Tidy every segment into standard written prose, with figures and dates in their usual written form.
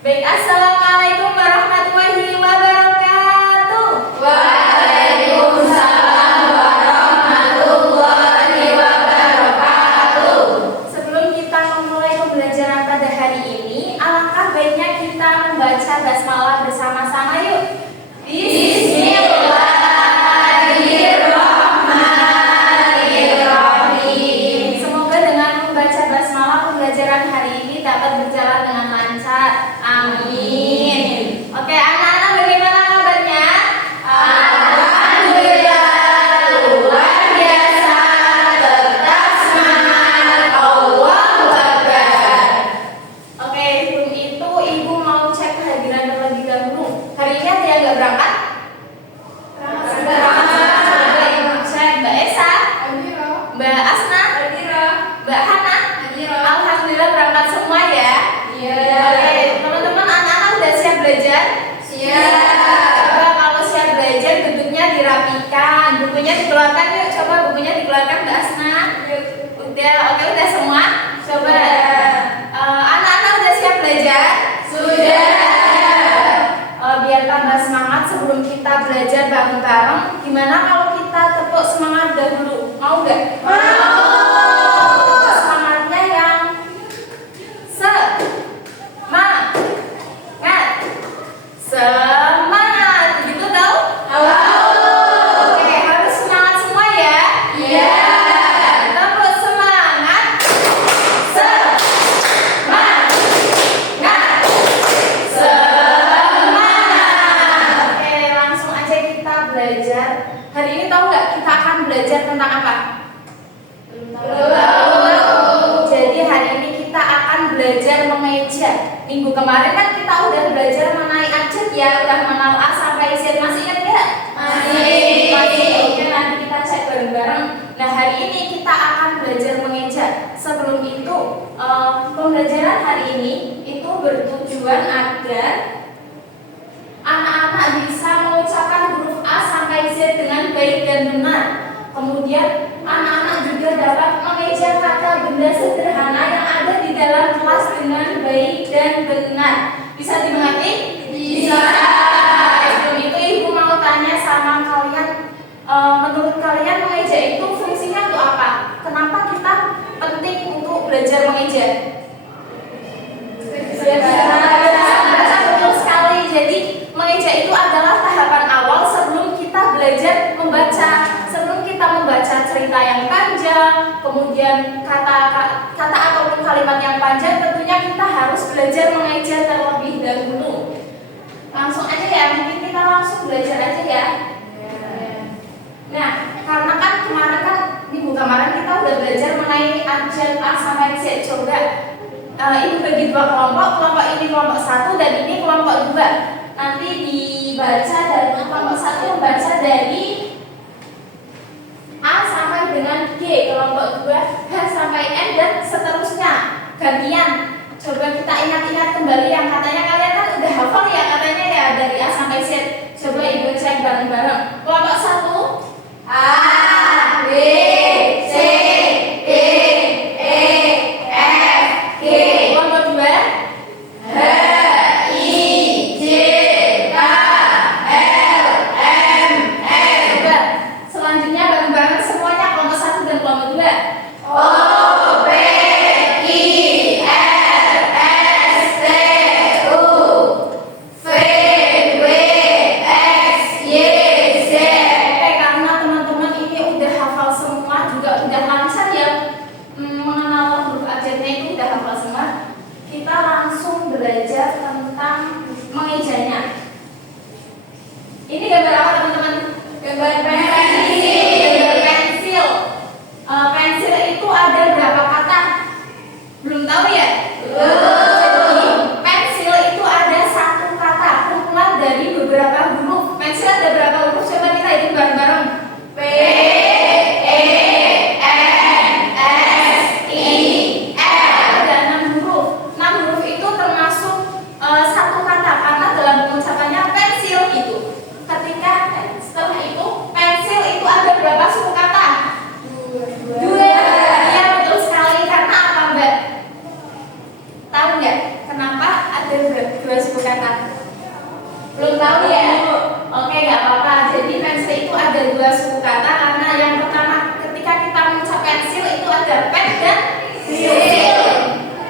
Baik, assalamualaikum warahmatullahi wabarakatuh. Waalaikumsalam warahmatullahi wabarakatuh. Sebelum kita memulai pembelajaran pada hari ini, alangkah baiknya kita membaca basmalah bersama-sama yuk. Bismillahirrahmanirrahim. Semoga dengan membaca basmalah pembelajaran hari ini dapat berjalan dengan lancar. Amin. Oke, anak-anak bagaimana kabarnya? Alhamdulillah luar biasa, tetap semangat, Allahu Akbar. Oke, sebelum itu Ibu mau cek kehadiran terlebih dahulu. Hari ini ada yang nggak berangkat? Coba Ibu cek. Mbak Esa, Mbak Asna, Mbak Hana. Alhamdulillah berangkat semua ya. Oke, teman-teman anak-anak udah siap belajar? Coba kalau siap belajar duduknya dirapikan, bukunya dikeluarkan yuk. Coba bukunya dikeluarkan Mbak Asna. Udah, oke udah semua. Coba anak-anak udah siap belajar? Biar tambah semangat sebelum kita belajar bareng-bareng, gimana kalau kita tepuk semangat dahulu? Mau nggak? Tepuk semangatnya yang semangat, begitu tahu? Oke, harus semangat semua ya. Tepuk semangat. Semangat. Oke, langsung aja kita belajar. Hari ini tahu nggak kita akan belajar tentang apa? Jadi hari ini kita akan belajar mengeja. Minggu kemarin kan kita udah belajar mengenai abjad ya, udah mengenal A sampai Z. Masih ingat nggak? Masih. Oke, nanti kita cek bareng-bareng. Nah, hari ini kita akan belajar mengeja. Sebelum itu, pembelajaran hari ini itu bertujuan agar anak-anak bisa mengucapkan huruf A sampai Z dengan baik dan benar. Kemudian anak-anak juga dapat mengeja kata benda sederhana yang ada di dalam kelas dengan baik dan benar. Bisa dimengerti? Sebelum itu Ibu mau tanya sama kalian, menurut kalian mengeja itu fungsinya untuk apa? Kenapa kita penting untuk belajar mengeja? Betul sekali. Jadi mengeja itu adalah tahapan awal sebelum kita belajar membaca. Sebelum kita membaca cerita yang panjang, kemudian kata ataupun kalimat yang panjang, tentunya kita harus belajar mengeja terlebih dahulu. Langsung aja ya, mungkin kita langsung belajar aja ya. Nah, karena kan kemarin kan minggu kemarin kita udah belajar mengenai abjad A sampai Z. Coba Ibu bagi dua kelompok, kelompok ini kelompok 1 dan ini kelompok 2. Nanti dibaca dari kelompok 1 membaca dari A sampai dengan G, kelompok 2 H sampai N dan seterusnya. Gantian. Coba kita ingat-ingat kembali yang katanya kalian kan udah hafal ya katanya ya dari A sampai Z. Coba Ibu cek bareng-bareng. Kelompok 1 A, B, C, D, E, F, G, kelompok 2 H, I, J, K, L, M, N, Coba selanjutnya bareng-bareng semuanya kelompok 1 dan kelompok 2. O, P, I, R, S, T, U, V, W, X, Y, Z. Karena teman-teman dua suku kata? Belum tahu ya? Oke, nggak apa-apa. Jadi pensil itu ada dua suku kata karena yang pertama ketika kita mengucap pensil itu ada pen dan sil.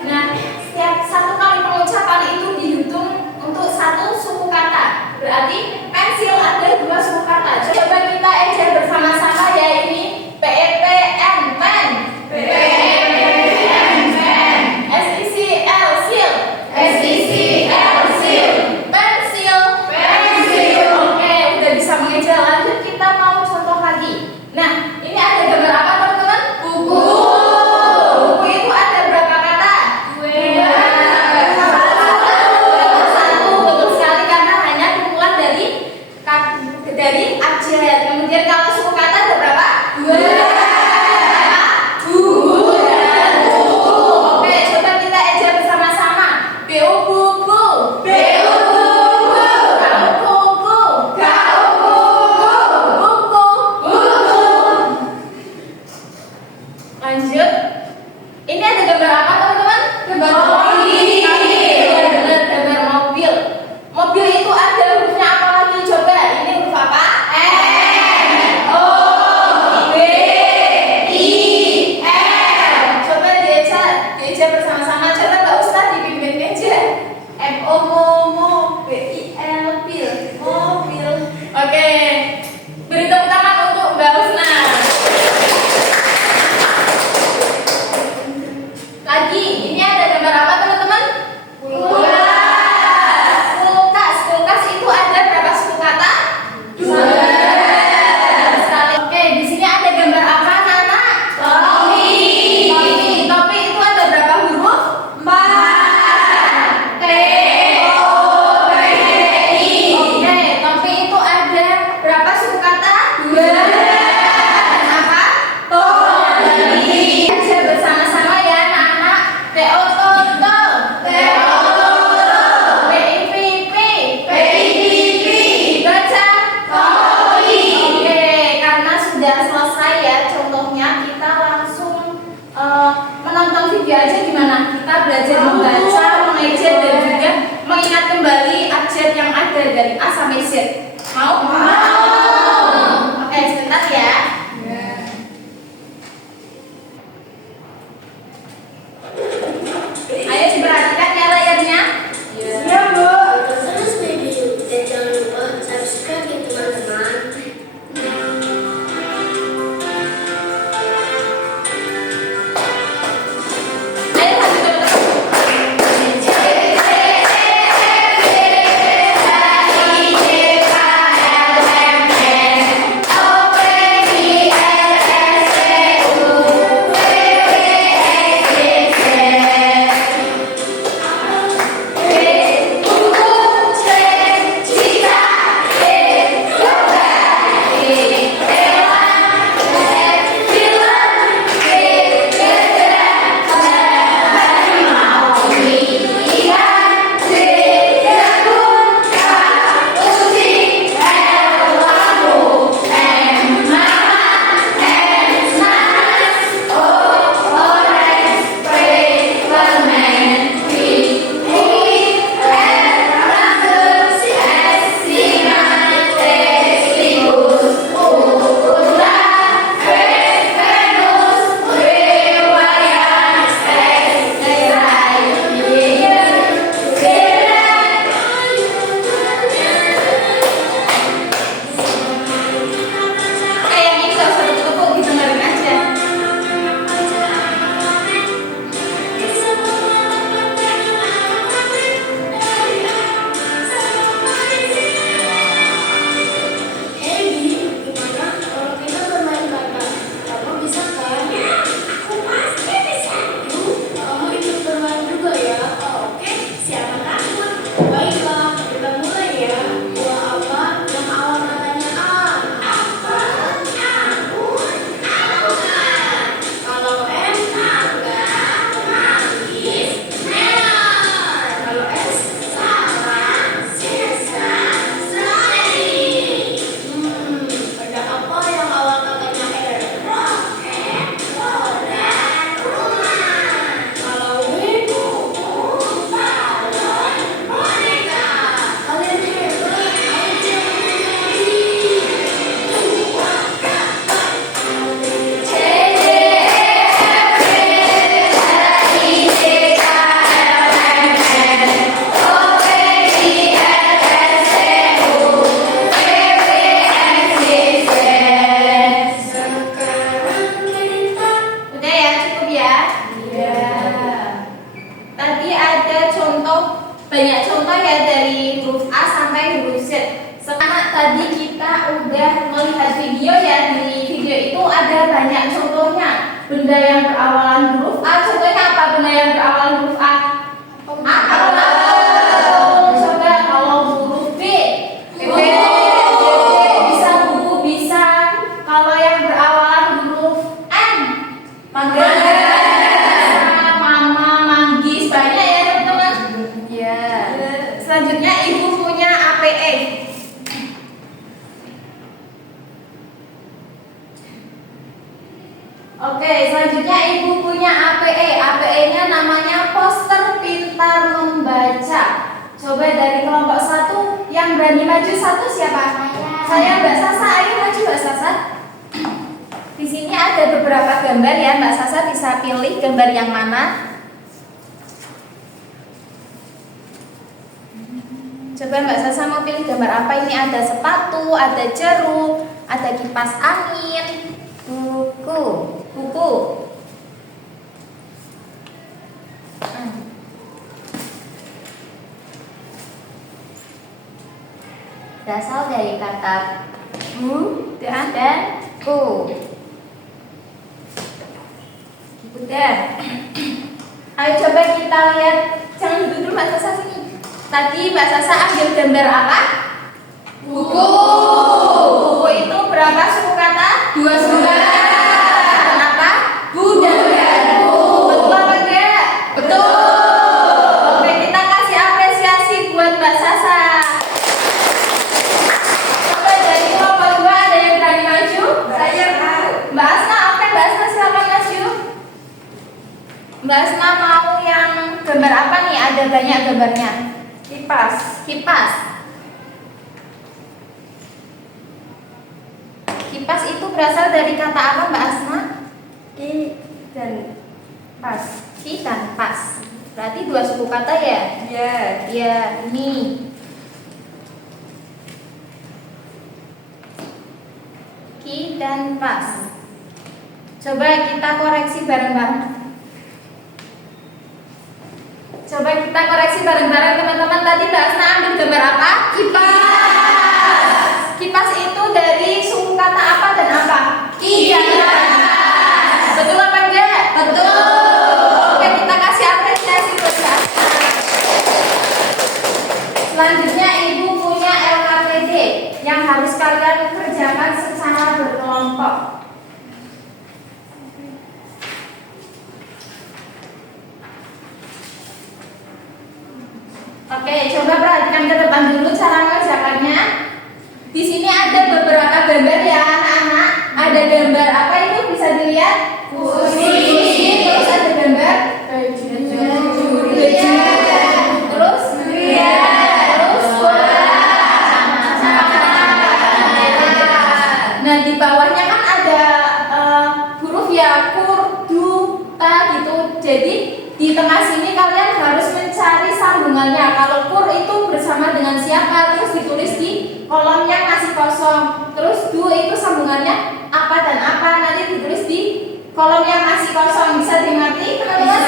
Nah, setiap satu kali pengucapan itu dihitung untuk satu suku kata. Berarti pensil ada dua suku kata. Coba kita ejar bersama-sama ya ini PEN pen. PEN pen. SICL sil. SICL sil. Pensil. Pensil. Oke, udah bisa mengejar. Lanjut kita mau contoh lagi. Nah, ini ada gambar apa teman-teman? Buku. Buku itu ada berapa kata? Dua. Satu, betul sekali karena hanya kumpulan dari abjad. Kemudian kalau suku kata ada berapa? Dua. Oke, coba kita ejar bersama-sama. Buku. BU buku. Buku. Kau buku. Buku. Lanjut. Ini ada gambar apa teman-teman? Gambar mobil. Ya, benar, gambar mobil. Mobil itu ada hurufnya apa lagi? Coba. Ini huruf apa? N O B I L. Coba diajar bersama-sama. Coba Mbak Ustaz dipimpin aja. MOBIL pil. Mobil. Oke. Beri tepuk tangan untuk Mbak Husna. Lagi, ini ada gambar apa teman-teman? Kulkas. Kulkas itu ada berapa suku kata? Dua. Sekali. Oke, di sini ada gambar apa, Nana? Topi. Topi itu ada berapa huruf? 4. T O P I. Oke, topi itu ada berapa suku kata? 2. Apa? Topi. Baca bersama-sama ya, anak-anak. Teototo. PIPP. PIPP. Baca. Topi. Oke, karena sudah selesai ya contohnya, kita langsung menonton video aja gimana? Kita belajar membaca, mengejar dan juga mengingat kembali abjad yang ada dari A sampai Z. Mau? Oke, sebentar ya. Ayo diperhatikan ya layarnya. Iya, Bu. Terus video dan jangan lupa subscribe ya teman-teman. Ayo lanjut teman-teman. banyak contoh ya dari huruf A sampai huruf Z. Sekarang tadi kita udah melihat video ya, di video itu ada banyak contohnya benda yang berawalan huruf A. Contohnya apa benda yang berawalan huruf A? Coba kalau huruf B, bisa buku, bisa. Kalau yang berawalan huruf M, mangga, mama, manggis, banyak ya teman-teman. Ya. Selanjutnya ibu punya APE. Oke, selanjutnya ibu punya APE. APE-nya namanya poster pintar membaca. Coba dari kelompok 1 yang berani maju satu siapa? Saya Mbak Sasa. Ayo maju Mbak Sasa. Di sini ada beberapa gambar ya, Mbak Sasa bisa pilih gambar yang mana. Coba Mbak Sasa mau pilih gambar apa ini? Ada sepatu, ada jeruk, ada kipas angin, buku. Berasal dari kata bu dan ku. Udah. Ayo coba kita lihat. Jangan duduk Mbak Sasa sini. Tadi Mbak Sasa ambil gambar apa? Buku. Buku itu berapa suku kata? 2 suku kata. Kenapa? Bu dan bu. Betul apa enggak? Betul. Oke, kita kasih apresiasi buat Mbak Sasa. Coba dari kelompok 2 ada yang berani maju? Saya Mbak Asna, oke Mbak Asna silakan maju. Mbak Asna mau yang gambar apa nih? Ada banyak gambarnya. kipas. Kipas itu berasal dari kata apa Mbak Asma? Ki dan pas. Ki dan pas. Berarti 2 suku kata ya? Ya. Ya, ini. Ki dan pas. Coba kita koreksi bareng-bareng. Teman-teman. Tadi Mbak Asna ambil gambar apa? Kipas. Kipas itu dari suku kata apa dan apa? Ki dan pas. Betul apa enggak? Betul. Oke, kita kasih apresiasi buat Mbak Asna. Selanjutnya ibu punya LKPD yang harus kalian kerjakan secara berkelompok. Oke, coba perhatikan ke depan dulu cara mengerjakannya. Di sini ada beberapa gambar ya anak-anak. Ada gambar apa itu bisa dilihat? Kursi. Terus ada gambar terus terus nah di bawahnya kan ada huruf ya kur, du, ta gitu. Jadi di tengah sini kalian harus mencari sambungannya. Kalau kur itu bersama dengan siapa, terus ditulis di kolom yang masih kosong. Terus du itu sambungannya apa dan apa, nanti ditulis di kolom yang masih kosong. Bisa dimengerti teman-teman?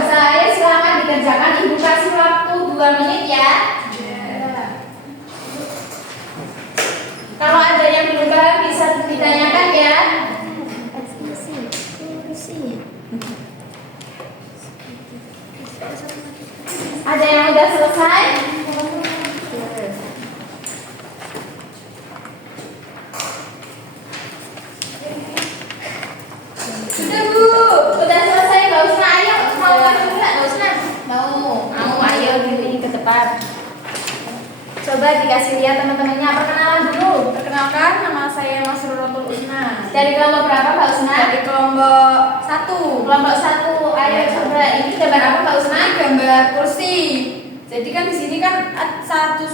Bisa. Ya, silakan dikerjakan. Ibu kasih waktu 2 menit ya. Kalau ada yang belum paham bisa ditanyakan ya. Ada yang udah selesai? Sudah Bu, udah selesai. Gak usah, ayo mau maju enggak? Gak usah. Mau ayo gini ke depan. Coba dikasih lihat teman-temannya. Perkenalan dulu. Perkenalkan, nama saya Mas Rorotul Usna. Dari kelompok berapa Mbak Usna? Dari kelompok 1. Kelompok 1. Ayo coba, ini gambar apa Mbak Usna? Gambar kursi. Jadi kan di sini kan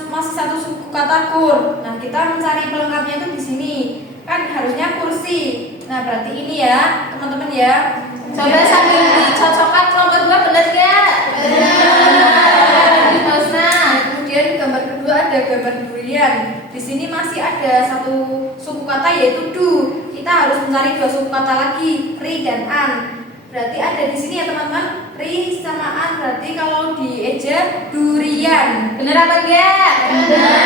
masih satu suku kata kur. Nah, kita mencari pelengkapnya itu di sini. Kan harusnya kursi. Nah, berarti ini ya, teman-teman ya. Coba sambil dicocokkan kelompok 2 benar gak? Benar. Mbak Usna. Kemudian gambar kedua ada gambar durian. Di sini masih ada satu suku kata yaitu du. Kita harus mencari 2 suku kata lagi, ri dan an. Berarti ada di sini ya teman-teman, ri sama an. Berarti kalau di meja durian. Bener apa enggak? Benar.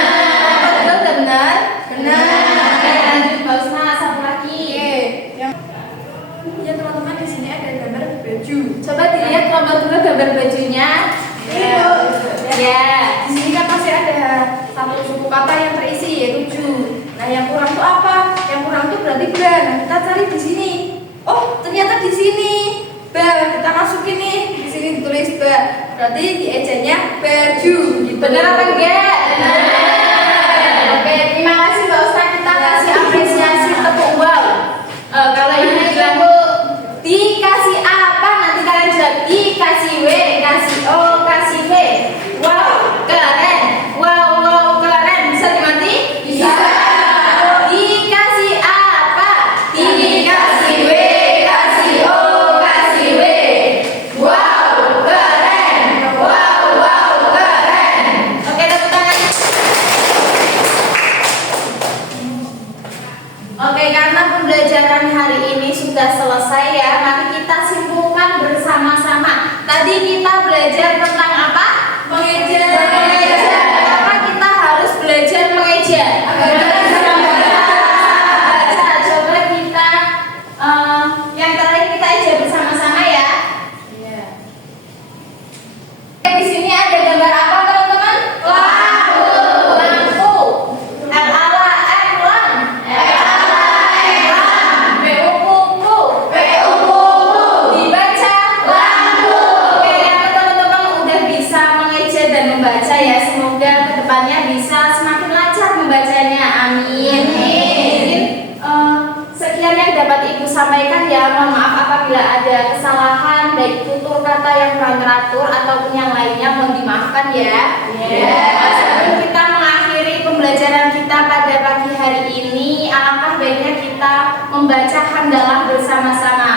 Apa betul udah benar? Benar. Oke, lanjut Mbak Usna, satu lagi. Oke, yang ya teman-teman di sini ada gambar baju. Coba dilihat kelompok dulu gambar bajunya. Ya. Di sini kan masih ada satu suku kata yang terisi yaitu ju. Nah, yang kurang itu apa? Yang kurang itu berarti ba. Nah, kita cari di sini. Oh, ternyata di sini. Ba, kita masukin nih. Di sini ditulis ba. Berarti di ejanya baju. Gitu. Bener apa enggak? Oke, terima kasih Mbak Usna, kita kasih apresiasi tepuk wow. Kalau ini bilang dikasih apa, nanti kalian jawab dikasih W, kasih O, kasih V. Wow, keren. Wow, wow, keren. Bisa dimati? Bisa. Dikasih apa? Dikasih W, kasih O, kasih W. Wow, keren. Wow, wow, keren. Oke, tepuk tangan. Oke, karena pembelajaran hari ini sudah selesai ya, mari kita simpulkan bersama-sama. Tadi kita belajar tentang apa? Mengeja. Kenapa kita harus belajar mengeja? Agar bisa membaca. Coba kita yang terakhir kita eja bersama-sama ya. Iya. Di sini ada gambar apa teman-teman? Lampu. Lampu. L-A-M-P-U. Dibaca lampu. Oke, karena teman-teman udah bisa mengeja dan membaca ya, semoga kedepannya bisa semakin lancar membacanya. Amin. Mungkin sekian yang dapat Ibu sampaikan ya. Mohon maaf apabila ada kesalahan baik tutur kata yang kurang teratur ataupun yang lainnya, mohon dimaafkan ya. Sebelum kita mengakhiri pembelajaran kita pada pagi hari ini, alangkah baiknya kita membaca hamdalah bersama-sama.